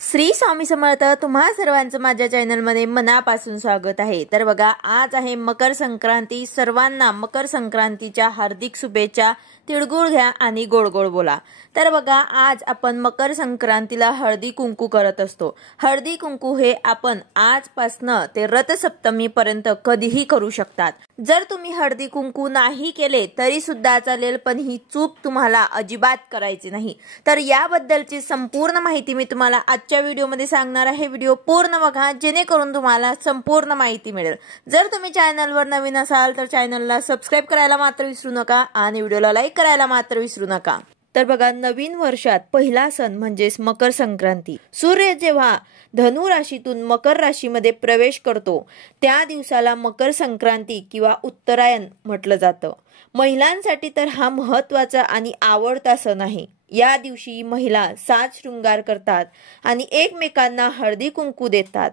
श्री स्वामी समर्थ. तुम्हा सर्वांचं माझ्या चॅनलमध्ये मनापासून स्वागत आहे. तर बघा, आज आहे मकर संक्रांती. सर्वांना मकर संक्रांतीच्या हार्दिक शुभेच्छा. तिळगुळ घ्या आणि गोड गोड बोला. तर बघा, आज आपण मकर संक्रांतीला हळदी कुंकू करत असतो. हळदी कुंकू हे आपण आजपासनं ते रथसप्तमी पर्यंत कधीही करू शकतात. जर तुम्ही हळदी कुंकू नाही केले तरी सुद्धा चालेल, पण ही चूक तुम्हाला अजिबात करायची नाही. तर याबद्दलची संपूर्ण माहिती मी तुम्हाला आजच्या व्हिडिओमध्ये सांगणार आहे. व्हिडिओ पूर्ण बघा, जेणेकरून तुम्हाला संपूर्ण माहिती मिळेल. जर तुम्ही चॅनलवर नवीन असाल तर चॅनलला सबस्क्राईब करायला मात्र विसरू नका आणि व्हिडिओला लाईक करायला मात्र विसरू नका. तर बघा, नवीन वर्षात पहिला सण म्हणजेच मकर संक्रांती. सूर्य जेव्हा धनु राशीतून मकर राशीमध्ये प्रवेश करतो त्या दिवसाला मकर संक्रांती किंवा उत्तरायण म्हटलं जातं. महिलांसाठी तर हा महत्त्वाचा आणि आवडता सण आहे. या दिवशी महिला साज शृंगार करतात आणि एकमेकांना हळदी कुंकू देतात.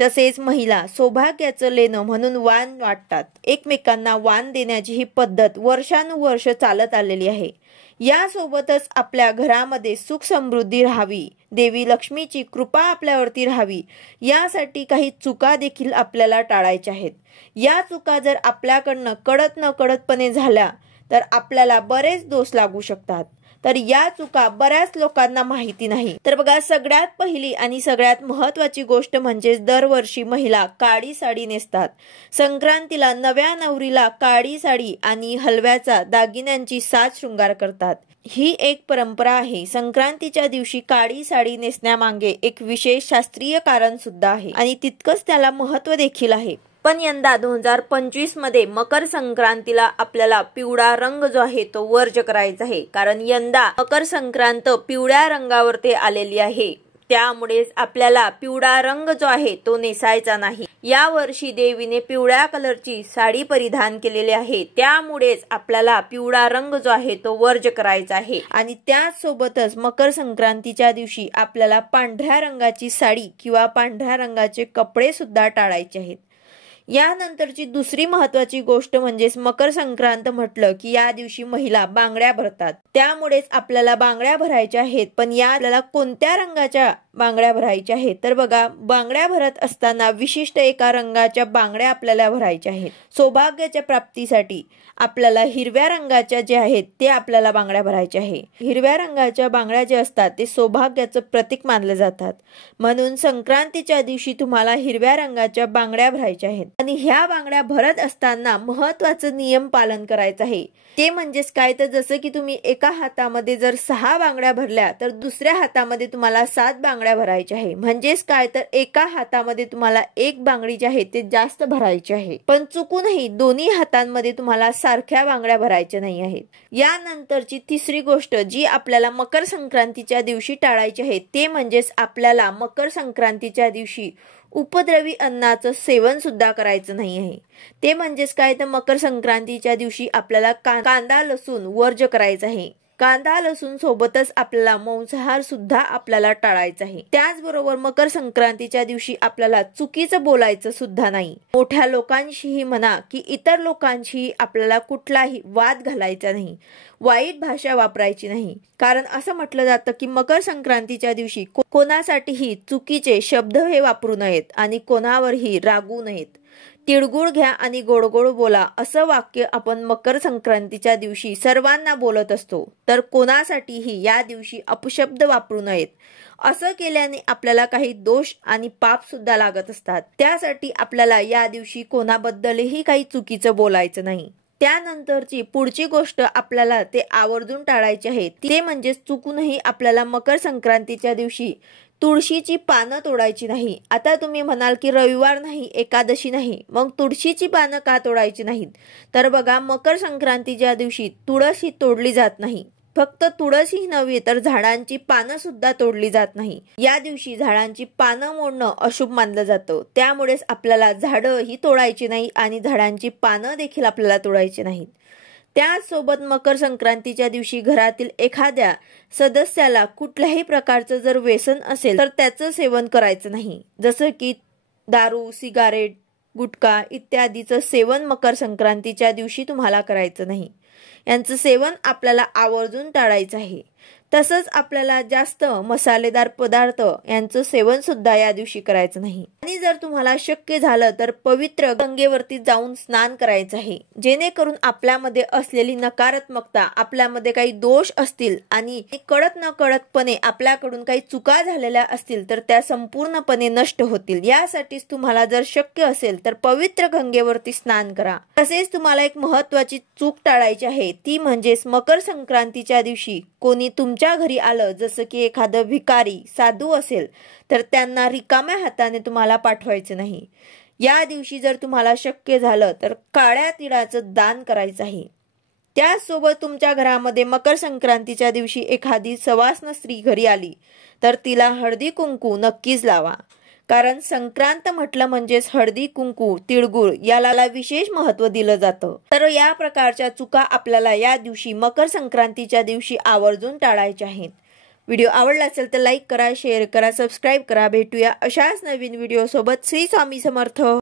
तसेच महिला सौभाग्याचं लेणं म्हणून वाण वाटतात. एकमेकांना वाण देण्याची ही पद्धत वर्षानुवर्ष चालत आलेली आहे. यासोबतच आपल्या घरामध्ये सुख समृद्धी राहावी, देवी लक्ष्मीची कृपा आपल्यावरती राहावी, यासाठी काही चुका देखील आपल्याला टाळायच्या आहेत. या चुका जर आपल्याकडनं कळत न कळतपणे झाल्या तर आपल्याला बरेच दोष लागू शकतात. तर या चुका बऱ्याच लोकांना माहिती नाही. तर बघा, सगळ्यात पहिली आणि सगळ्यात महत्त्वाची गोष्ट म्हणजे दरवर्षी महिला काळी साडी नेसतात. संक्रांतीला नव्या नवरीला काळी साडी आणि हलव्याचा दागिन्यांची साज शृंगार करतात. ही एक परंपरा आहे. संक्रांतीच्या दिवशी काळी साडी नेसण्यामागे एक विशेष शास्त्रीय कारण सुद्धा आहे आणि तितकंच त्याला महत्त्व देखील आहे. पण यंदा 2025 मध्ये मकर संक्रांतीला आपल्याला पिवळा रंग जो आहे तो वर्ज करायचा आहे. कारण यंदा मकर संक्रांत पिवळ्या रंगावरती आलेली आहे. त्यामुळेच आपल्याला पिवळा रंग जो आहे तो नेसायचा नाही. या वर्षी देवीने पिवळ्या कलरची साडी परिधान केलेली आहे. त्यामुळेच आपल्याला पिवळा रंग जो आहे तो वर्ज करायचा आहे. आणि त्याचसोबतच मकर संक्रांतीच्या दिवशी आपल्याला पांढऱ्या रंगाची साडी किंवा पांढऱ्या रंगाचे कपडे सुद्धा टाळायचे आहेत. यानंतरची दुसरी महत्वाची गोष्ट म्हणजे मकर संक्रांत म्हटलं की या दिवशी महिला बांगड्या भरतात. त्यामुळेच आपल्याला बांगड्या भरायच्या आहेत. पण या आपल्याला कोणत्या रंगाच्या बांगड्या भरायच्या आहेत? तर बघा, बांगड्या भरत असताना विशिष्ट एका रंगाच्या बांगड्या आपल्याला भरायच्या आहेत. सौभाग्याच्या प्राप्तीसाठी आपल्याला हिरव्या रंगाच्या जे आहेत ते आपल्याला बांगड्या भरायच्या आहे. हिरव्या रंगाच्या बांगड्या जे असतात ते सौभाग्याचं प्रतीक मानले जातात. म्हणून संक्रांतीच्या दिवशी तुम्हाला हिरव्या रंगाच्या बांगड्या भरायच्या आहेत. आणि ह्या बांगड्या भरत असताना महत्वाचं नियम पालन करायचं आहे. ते म्हणजेच काय, तर जसं की तुम्ही एका हातामध्ये जर 6 बांगड्या भरल्या तर दुसऱ्या हातामध्ये तुम्हाला 7 बांगड्या भरायच्या आहे. म्हणजेच काय, तर एका हातामध्ये तुम्हाला एक बांगडी जी आहे ते जास्त भरायची आहे. पण चुकूनही दोन्ही हातांमध्ये तुम्हाला सारख्या बांगड्या भरायच्या नाही आहेत. यानंतरची तिसरी गोष्ट जी आपल्याला मकर संक्रांतीच्या दिवशी टाळायची आहे ते म्हणजेच आपल्याला मकर संक्रांतीच्या दिवशी उपद्रवी अन्नाचं सेवन सुद्धा करायचं नाही आहे. ते म्हणजेच काय, तर मकर संक्रांतीच्या दिवशी आपल्याला कांदा लसूण वर्ज करायचा आहे. कांदा लसूण सोबतच आपल्याला मांसाहार सुद्धा आपल्याला टाळायचा आहे. त्याचबरोबर मकर संक्रांतीच्या दिवशी आपल्याला चुकीचं बोलायचं सुद्धा नाही. मोठ्या लोकांशीही म्हणा की इतर लोकांशीही आपल्याला कुठलाही वाद घालायचा नाही. वाईट भाषा वापरायची नाही. कारण असं म्हटलं जातं की मकर संक्रांतीच्या दिवशी कोणासाठीही चुकीचे शब्द हे वापरू नयेत आणि कोणावरही रागू नयेत. तिळगुळ घ्या आणि गोड गोड बोला असं वाक्य आपण मकर संक्रांतीच्या दिवशी सर्वांना बोलत असतो. तर कोणासाठीही या दिवशी अपशब्द वापरू नयेत. असं केल्याने आपल्याला काही दोष आणि पाप सुद्धा लागत असतात. त्यासाठी आपल्याला या दिवशी कोणाबद्दलही काही चुकीचं बोलायचं नाही. त्यानंतरची पुढची गोष्ट आपल्याला ते आवर्जून टाळायची आहे. ते म्हणजे चुकूनही आपल्याला मकर संक्रांतीच्या दिवशी तुळशीची पानं तोडायची नाही. आता तुम्ही म्हणाल की रविवार नाही, एकादशी नाही, मग तुळशीची पानं का तोडायची नाहीत? तर बघा, मकर संक्रांतीच्या दिवशी तुळस ही तोडली जात नाही. फक्त तुळस ही नव्हे तर झाडांची पानं सुद्धा तोडली जात नाही. या दिवशी झाडांची पानं मोडणं अशुभ मानलं जातं. त्यामुळेच आपल्याला झाडं ही तोडायची नाही आणि झाडांची पानं देखील आपल्याला तोडायची नाहीत. त्याचसोबत मकर संक्रांतीच्या दिवशी घरातील एखाद्या सदस्याला कुठल्याही प्रकारचं जर व्यसन असेल तर त्याचं सेवन करायचं नाही. जसं की दारू, सिगारेट, गुटखा इत्यादीचं सेवन मकर संक्रांतीच्या दिवशी तुम्हाला करायचं नाही. यांचं सेवन आपल्याला आवर्जून टाळायचं आहे. तसंच आपल्याला जास्त मसालेदार पदार्थ यांचं सेवन सुद्धा या दिवशी करायचं नाही। आणि जर तुम्हाला शक्य झालं तर पवित्र गंगेवरती जाऊन स्नान करायचं आहे, जेणेकरून आपल्यामध्ये असलेली नकारात्मकता, आपल्यामध्ये काही दोष असतील आणि कळत न कळतपणे आपल्याकडून काही चुका झालेल्या असतील तर त्या संपूर्णपणे नष्ट होतील। यासाठीच तुम्हाला जर शक्य असेल तर पवित्र गंगेवरती स्नान करा। तसेच तुम्हाला एक महत्त्वाची चूक टाळायची आहे, ती म्हणजेच मकर संक्रांतीच्या दिवशी कोणी तुमच्या घरी आलं, जसं की एखादं भिकारी साधू असेल, तर त्यांना रिकाम्या हाताने तुम्हाला पाठवायचं नाही। या दिवशी जर तुम्हाला शक्य झालं तर काळ्या तिळाचं दान करायचं आहे। त्याचसोबत तुमच्या घरामध्ये मकर संक्रांतीच्या दिवशी एखादी सवाष्ण स्त्री घरी आली तर तिला हळदी कुंकू नक्कीच लावा, कारण संक्रांत म्हटलं म्हणजेच हळदी कुंकू तिळगुळ याला विशेष महत्त्व दिलं जातं। तर या प्रकारच्या चुका आपल्याला या दिवशी मकर संक्रांतीच्या दिवशी आवर्जून टाळायच्या आहेत। व्हिडिओ आवडला असेल तर लाईक करा, शेअर करा, सबस्क्राईब करा। भेटूया अशाच नवीन व्हिडिओ सोबत। श्री स्वामी समर्थ।